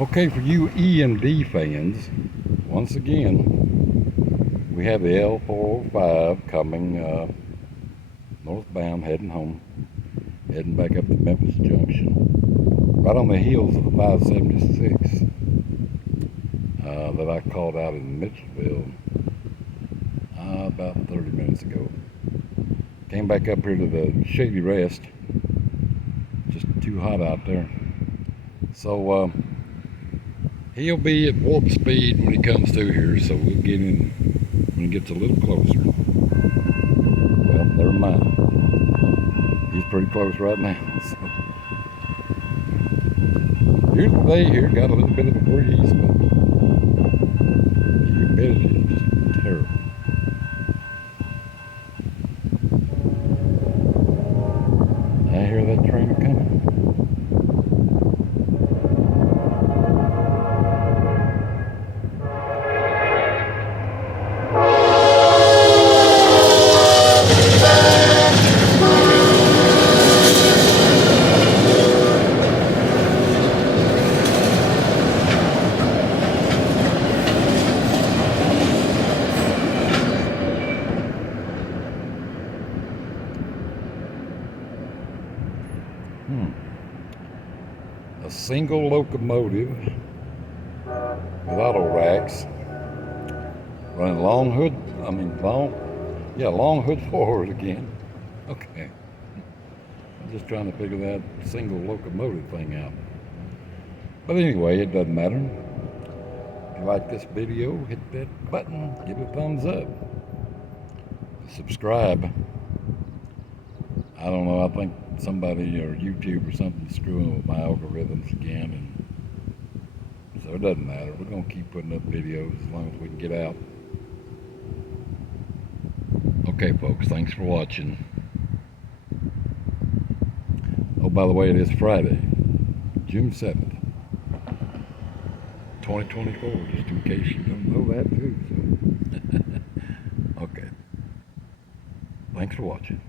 Okay, for you E and D fans, once again, we have the L405 coming northbound, heading home, heading back up to Memphis Junction, right on the heels of the 576 that I called out in Mitchellville about 30 minutes ago. Came back up here to the Shady Rest, just too hot out there. So he'll be at warp speed when he comes through here, so we'll get in when he gets a little closer. Well, never mind. He's pretty close right now. So. Beautiful day here, got a little bit of a breeze, but the humidity is just terrible. I hear that train coming. A single locomotive with auto racks running long hood forward again. Okay. I'm just trying to figure that single locomotive thing out. But anyway, it doesn't matter. If you like this video, hit that button, give it a thumbs up. Subscribe. I don't know, I think somebody or YouTube or something screwing with my algorithms again, and so it doesn't matter. We're going to keep putting up videos as long as we can get out. Okay, folks, thanks for watching. Oh, by the way, it is Friday, June 7th, 2024, just in case you don't know that too. So. Okay. Thanks for watching.